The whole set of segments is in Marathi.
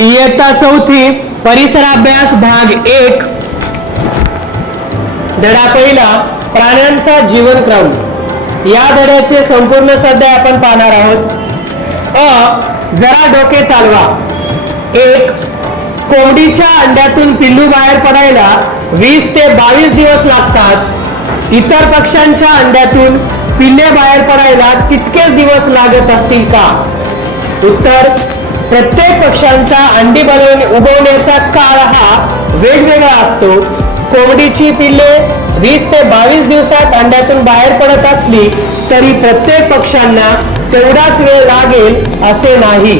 इयत्ता चौथी परिसराभ्यास भाग एक. धडा पहिला प्राण्यांचा जीवनक्रम. या धड्याचे संपूर्ण सध्या आपण पाहणार आहोत. अ जरा डोके चालवा. एक कोंबडीच्या अंड्यातून पिल्लू बाहेर पडायला वीस ते बावीस दिवस लागतात. इतर पक्ष्यांच्या अंड्यातून पिल्ले बाहेर पडायला तितकेच दिवस लागत असतील का? उत्तर प्रत्येक पक्ष्यांचा अंडी बनवून उगवण्याचा काळ हा वेगवेगळा असतो. कोंबडीची पिल्ले वीस ते बावीस दिवसात अंड्यातून बाहेर पडत असली तरी प्रत्येक पक्ष्यांना तेवढाच वेळ लागेल असे नाही.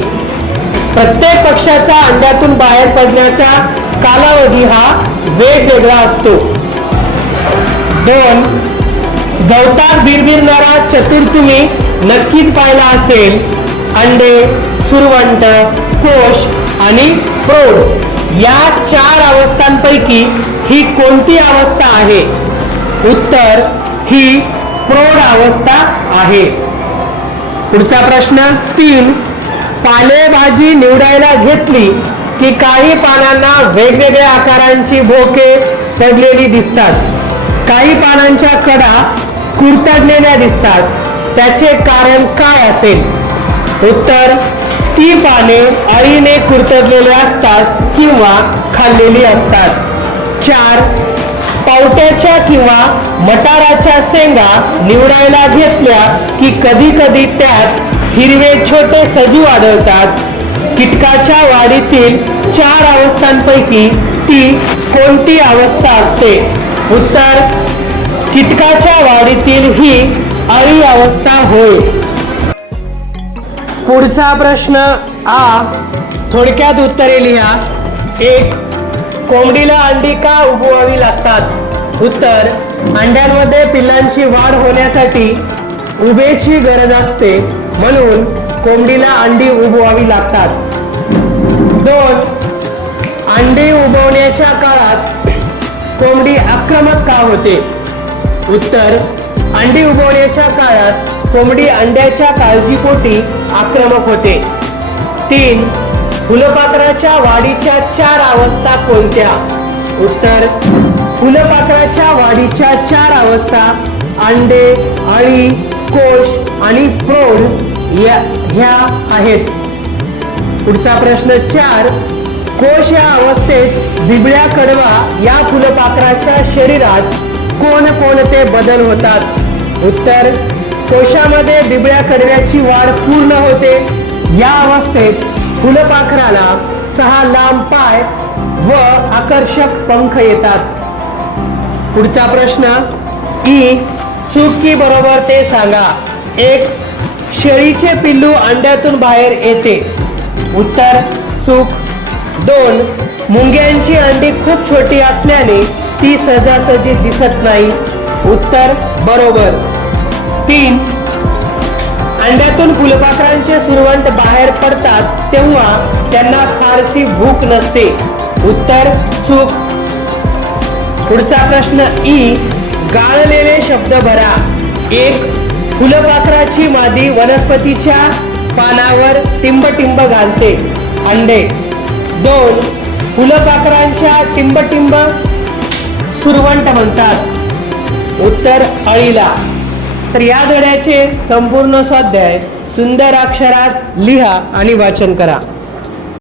प्रत्येक पक्षाचा अंड्यातून बाहेर पडण्याचा कालावधी हा वेगवेगळा असतो. दोन गवतात बिरबिरणारा चतुर नक्कीच पाहिला असेल. अंडे सुरवंट कोश आणि प्रौढ. या चार अवस्थांपैकी ही कोणती अवस्था आहे? उत्तर ही प्रौढ अवस्था आहे. पुढचा प्रश्न तीन. पालेभाजी निवडायला घेतली की काही पानांना वेगवेगळ्या आकारांची भोके पडलेली दिसतात. काही पानांच्या कडा कुरतडलेल्या दिसतात. त्याचे कारण काय असेल? उत्तर ती पाने अळीने कुरतडलेली असतात किंवा खाल्लेली असतात. चार पावट्याच्या किंवा मटाराच्या शेंगा निवडायला घेतल्या की कधी कधी त्यात हिरवे छोटे सजीव आढळतात. कीटकाच्या वाढीतील चार अवस्थांपैकी ती कोणती अवस्था असते? उत्तर कीटकाच्या वाढीतील ही अळी अवस्था होय. पुढचा प्रश्न आ. थोडक्यात उत्तरे लिहा. एक कोंबडीला अंडी का उगवावी लागतात? उत्तर अंड्यांमध्ये पिल्लांची वाढ होण्यासाठी उभेची गरज असते. म्हणून कोंबडीला अंडी उगवावी लागतात. दोन अंडी उगवण्याच्या काळात कोंबडी आक्रमक का होते? उत्तर अंडी उगवण्याच्या काळात कोंबडी अंड्याच्या काळजीपोटी आक्रमक होते. तीन फुलपाखराच्या वाढीच्या चार अवस्था कोणत्या? उत्तर फुलपाखराच्या वाढीच्या चार अवस्था अंडे अळी कोश आणि प्रौढ या ह्या आहेत. पुढचा प्रश्न चार कोश या अवस्थेत बिबळ्या कडवा या फुलपाखराच्या शरीरात कोणकोणते बदल होतात? उत्तर कोशामध्ये बिबळ्या कडव्याची वाढ पूर्ण होते. या अवस्थेत फुलपाखराला सहा लांब पाय व आकर्षक पंख येतात. पुढचा प्रश्न ई चुकी बरोबर ते सांगा. एक शेळीचे पिल्लू अंड्यातून बाहेर येते. उत्तर चूक. दोन मुंग्यांची अंडी खूप छोटी असल्याने ती सहजासहजी दिसत नाही. उत्तर बरोबर. तीन. अंड्यातून फुलपाखरांचे सुरवंट बाहेर पडतात तेव्हा त्यांना फारशी भूक नसते. उत्तर चूक. पुढचा प्रश्न ई. गाळलेले शब्द भरा. एक फुलपाखराची मादी वनस्पतीच्या पानावर टिंबटिंब घालते. अंडे. दोन फुलपाखरांच्या टिंबटिंब सुरवंट म्हणतात. उत्तर अळीला. तर या धड्याचे संपूर्ण स्वाध्याय सुंदर अक्षरात लिहा आणि वाचन करा.